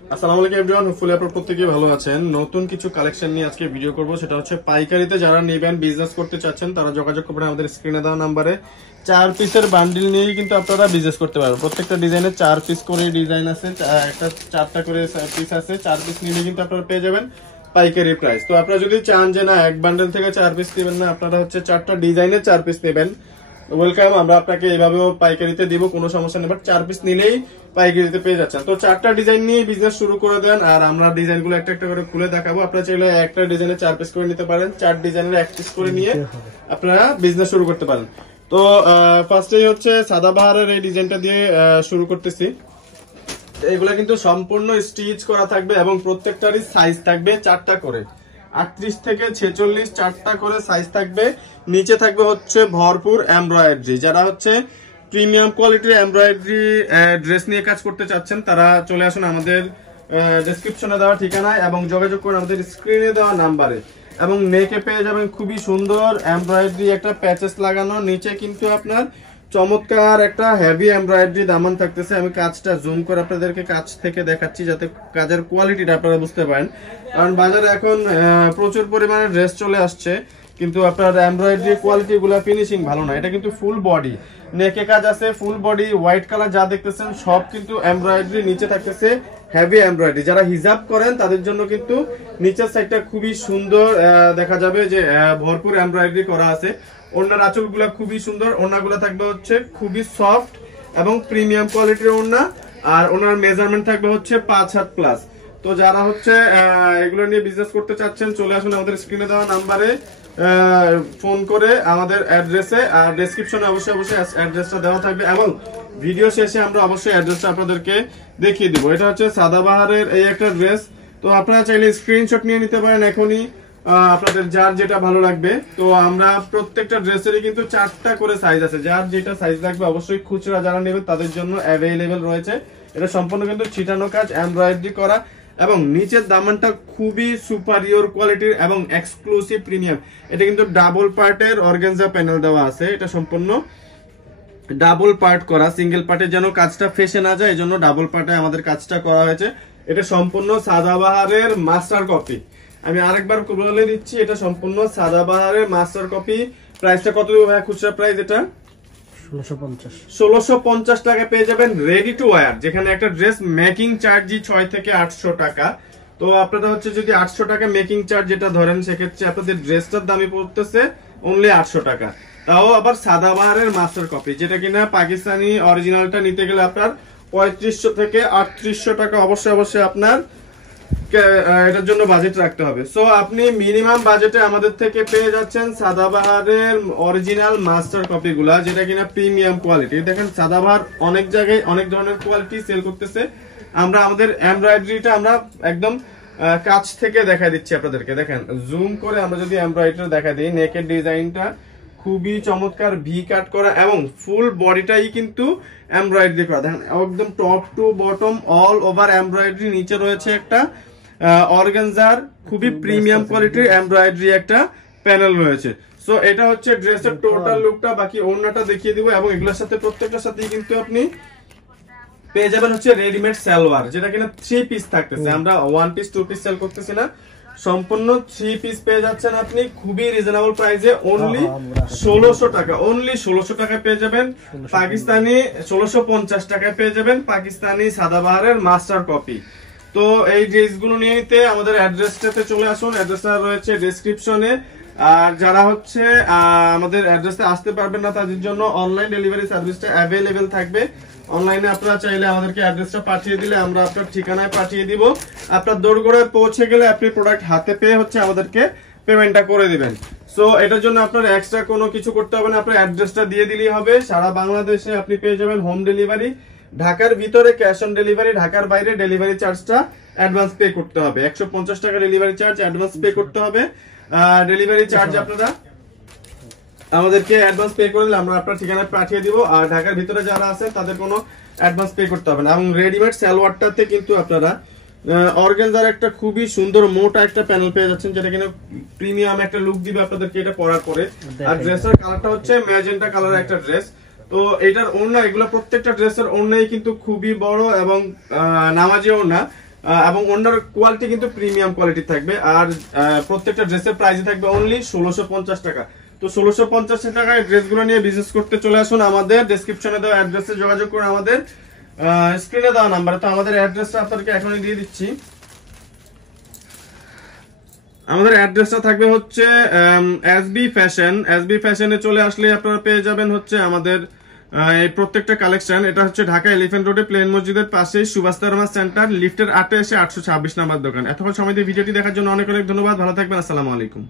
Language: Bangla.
আসসালামু আলাইকুম एवरीवन, হোপফুলি আপনারা প্রত্যেকেই ভালো আছেন। নতুন কিছু কালেকশন নিয়ে আজকে ভিডিও করব, সেটা হচ্ছে পাইকারিতে যারা নেবেন, বিজনেস করতে চাচ্ছেন তারা যোগাযোগ করবেন আমাদের স্ক্রিনে দেওয়া নম্বরে। 4 পিসের বান্ডিল নিয়েই কিন্তু আপনারা বিজনেস করতে পারবেন। প্রত্যেকটা ডিজাইনে 4 পিস করে ডিজাইন আছে, একটা 4টা করে পিস আছে। 4 পিস নিলে কিন্তু আপনারা পেয়ে যাবেন পাইকারি প্রাইস। তো আপনারা যদি চান যে না এক বান্ডেল থেকে 4 পিস নেবেন না, আপনারা হচ্ছে 4টা ডিজাইনে 4 পিস নেবেন, ওয়েলকাম, আমরা আপনাকে এইভাবেও পাইকারিতে দিব, কোনো সমস্যা নেই। বাট 4 পিস নিলেই পাইকারিতে পেয়ে যাচ্ছেন। তো 4টা ডিজাইন নিয়ে বিজনেস শুরু করে দেন, আর আমরা ডিজাইনগুলো একটা একটা করে খুলে দেখাবো। আপনারা চাইলে একটা ডিজাইনে 4 পিস করে নিতে পারেন, 4 ডিজাইনের 1 পিস করে নিয়ে আপনারা বিজনেস শুরু করতে পারেন। তো ফার্স্টেই হচ্ছে সাদাবাহারের এই ডিজাইনটা দিয়ে শুরু করতেছি। এগুলা কিন্তু সম্পূর্ণ স্টিচ করা থাকবে এবং প্রত্যেকটারই সাইজ থাকবে 4টা করে, 38 থেকে 46 4টা করে সাইজ থাকবে। নিচে থাকবে হচ্ছে ভরপুর এমব্রয়ডারি। যারা হচ্ছে প্রিমিয়াম কোয়ালিটির এমব্রয়ডারি ড্রেস নিয়ে কাজ করতে চাচ্ছেন তারা চলে আসুন আমাদের ডেসক্রিপশনে দেওয়া ঠিকানায় এবং যোগাযোগ করুন আমাদের স্ক্রিনে দেওয়া নাম্বারে। এবং নেকে পেয়ে যাবেন খুবই সুন্দর এমব্রয়ডারি একটা প্যাচেস লাগানো, নিচে কিন্তু আপনার চমৎকার একটা হেভি এমব্রয়ডারি দামান থাকতেছে। আমি কাজটা জুম করে আপনাদেরকে কাছ থেকে দেখাচ্ছি যাতে কাজের কোয়ালিটিটা আপনারা বুঝতে পারেন। কারণ বাজারে এখন প্রচুর পরিমাণে ড্রেস চলে আসছে, কিন্তু আপনার এমব্রয়ডারি কোয়ালিটি গুলা ফিনিশিং ভালো না। এটা কিন্তু ফুল বডি নেকে কাজ আছে, ফুল বডি হোয়াইট কালার যা দেখতেছেন সব কিন্তু এমব্রয়ডারি, নিচে থাকতেছে হেভি এমব্রয়ডারি। যারা হিজাব করেন তাদের জন্য কিন্তু নিচের সাইডটা খুবই সুন্দর দেখা যাবে যে ভরপুর এমব্রয়ডারি করা আছে। ওড়নার আঁচলগুলো খুবই সুন্দর, ওড়নাগুলো থাকবে হচ্ছে খুবই সফট এবং প্রিমিয়াম কোয়ালিটির ওড়না, আর ওনার মেজারমেন্ট থাকবে হচ্ছে 5 হাত প্লাস। তো যারা হচ্ছে এগুলো নিয়ে বিজনেস করতে চাচ্ছেন চলে আসুন আমাদের স্ক্রিনে দেওয়া নাম্বারে ফোন করে আমাদের অ্যাড্রেসে, আর ডেসক্রিপশনে অবশ্যই অ্যাড্রেসটা দেওয়া থাকবে এবং ভিডিও শেষে আমরা অবশ্যই অ্যাড্রেসটা আপনাদেরকে দেখিয়ে দিব। এটা হচ্ছে সাদাবাহারের এই একটা ড্রেস। তো আপনারা চাইলে স্ক্রিনশট নিয়ে নিতে পারেন এখনই, আপনাদের যার যেটা ভালো লাগবে। তো আমরা প্রত্যেকটা ড্রেসেরই কিন্তু 4টা করে সাইজ আছে, যার যেটা সাইজ লাগবে অবশ্যই খুচরা যারা নেবে তাদের জন্য অ্যাভেলেবেল রয়েছে। এটা সম্পূর্ণ কিন্তু ছিটানো কাজ, এমব্রয়ডারি করা এবং নিচের দামানটা খুবই সুপারিয়র কোয়ালিটির এবং এক্সক্লুসিভ প্রিমিয়াম। এটা কিন্তু ডাবল পার্টের অর্গানজা প্যানেল দেওয়া আছে, এটা সম্পূর্ণ ডাবল পার্ট করা, সিঙ্গেল পার্টে যেন কাজটা ফেসে না যায় এজন্য ডাবল পার্টে আমাদের কাজটা করা হয়েছে। এটা সম্পূর্ণ সাদাবাহারের মাস্টার কপি। আমি আরেকবার বলে দিচ্ছি, এটা সম্পূর্ণ সাদাবাহারের মাস্টার কপি। প্রাইসটা কত দেবো ভাই খুচরা প্রাইস? এটা 1650 টাকা পেয়ে যাবেন রেডি টু ওয়্যার, যেখানে একটা ড্রেস মেকিং চার্জই 6 থেকে 800 টাকা। তো আপনারা হচ্ছে যদি 800 টাকা মেকিং চার্জ যেটা ধরেন, সেক্ষেত্রে আপনাদের ড্রেসটার দামই পড়তেছে অনলি 800 টাকা। তাও আবার সাদাবাহারের মাস্টার কপি, যেটা কিনা পাকিস্তানি অরিজিনালটা নিতে গেলে আপনার 3500 থেকে 3800 টাকা অবশ্যই আপনার এটার জন্য বাজেট রাখতে হবে। সো আপনি মিনিমাম বাজেটে আমাদের থেকে পেয়ে যাচ্ছেন সাদাবাহারের অরিজিনাল মাস্টার কপি গুলা, যেটা কিনা প্রিমিয়াম কোয়ালিটি। দেখেন সাদাবাহার অনেক জায়গায় অনেক ধরনের কোয়ালিটি সেল করতেছে, আমরা আমাদের এমব্রয়ডারিটা আমরা একদম কাছ থেকে দেখাই দিচ্ছি আপনাদেরকে। দেখেন জুম করে আমরা যদি এমব্রয়ডারি দেখা দিই, নেকের ডিজাইনটা খুবই চমৎকার ভি কাট করা এবং ফুল বডিটাই কিন্তু এমব্রয়ডারি করা। দেখেন একদম top to bottom all over embroidery, নিচে রয়েছে একটা অর্গানজার খুবই প্রিমিয়াম কোয়ালিটির এমব্রয়ডারি একটা প্যানেল রয়েছে। সো এটা হচ্ছে ড্রেসের টোটাল লুকটা। বাকি ওড়নাটা দেখিয়ে দিব এবং এগুলোর সাথে প্রত্যেকটার সাথেই কিন্তু আপনি পেয়ে যাবেন হচ্ছে রেডিমেড সালোয়ার, যেটা কিনা 3 পিস থাকতেছে। আমরা 1 পিস 2 পিস সেল করতেছি না, সম্পূর্ণ 3 পিস পেয়ে যাচ্ছেন আপনি খুবই রিজনেবল প্রাইসে অনলি 1600 টাকা। অনলি 1600 টাকা পেয়ে যাবেন পাকিস্তানি, 1650 টাকায় পেয়ে যাবেন পাকিস্তানি সাদাবাহারের মাস্টার কপি। তো এই ড্রেসগুলো নিয়ে নিতে আমাদের অ্যাড্রেসটাতে চলে আসুন, অ্যাড্রেসটা রয়েছে ডেসক্রিপশনে। আর যারা হচ্ছে আমাদের অ্যাড্রেসে আসতে পারবেন না তাদের জন্য অনলাইন ডেলিভারি সার্ভিসটা অ্যাভেলেবেল থাকবে। অনলাইনে আপনারা চাইলে আমাদেরকে অ্যাড্রেসটা পাঠিয়ে দিলে আমরা আপনার ঠিকানায় পাঠিয়ে দিব। আপনার দোরগোড়ায় পৌঁছে গেলে আপনি প্রোডাক্ট হাতে পেয়ে হচ্ছে আমাদেরকে পেমেন্টটা করে দিবেন। সো এটার জন্য আপনার এক্সট্রা কোনো কিছু করতে হবে না, আপনার অ্যাড্রেসটা দিয়ে দিলেই হবে। সারা বাংলাদেশে আপনি পেয়ে যাবেন হোম ডেলিভারি। ঢাকার ভিতরে ক্যাশ অন ডেলিভারি, ঢাকার বাইরে ডেলিভারি চার্জটা অ্যাডভান্স পে করতে হবে। 150 টাকা ডেলিভারি চার্জ অ্যাডভান্স পে করতে হবে। ডেলিভারি চার্জ আপনারা আমাদেরকে অ্যাডভান্স পে করলে আমরা আপনার ঠিকানায় পাঠিয়ে দিব। আর ঢাকার ভিতরে যারা আছে তাদের কোনো অ্যাডভান্স পে করতে হবে না। এবং রেডিমেড সালোয়ারটাতে কিন্তু আপনারা অর্গানজার একটা খুবই সুন্দর মোটা একটা প্যানেল পেয়ে যাচ্ছেন, যেটা কিনা প্রিমিয়াম একটা লুক দিবে আপনাদেরকে এটা পরার পরে। আর ড্রেসের কালারটা হচ্ছে ম্যাজেন্টা কালারের একটা ড্রেস। তো এটার ওড়না, এগুলো প্রত্যেকটা ড্রেসের ওড়নাই কিন্তু খুবই বড় এবং নামাজি ওড়না। এবং ওনার কোয়ালিটি কিন্তু প্রিমিয়াম কোয়ালিটি থাকবে। আর প্রত্যেকটা ড্রেসের প্রাইস থাকবে অনলি 1650 টাকা। তো 1650 টাকায় ড্রেসগুলো নিয়ে বিজনেস করতে চলে আসুন আমাদের ডেসক্রিপশনে দেওয়া অ্যাড্রেসে যোগাযোগ করুন, আমাদের স্ক্রিনে দেওয়া নাম্বারে। তো আমাদের অ্যাড্রেসটা আপনাদেরকে এখনই দিয়ে দিচ্ছি। আমাদের অ্যাড্রেসটা থাকবে হচ্ছে এসবি ফ্যাশন। এসবি ফ্যাশনে চলে আসলে আপনারা পেয়ে যাবেন হচ্ছে আমাদের এই প্রত্যেকটা কালেকশন। এটা হচ্ছে ঢাকা এলিফ্যান্ট রোডে প্লেন মসজিদের পাশেই সুভাষ তারমা সেন্টার, লিফটের 8 এসে 826 নাম্বার দোকান। এতক্ষণ সময় দিয়ে ভিডিওটি দেখার জন্য অনেক অনেক ধন্যবাদ। ভালো থাকবেন। আসসালামু আলাইকুম।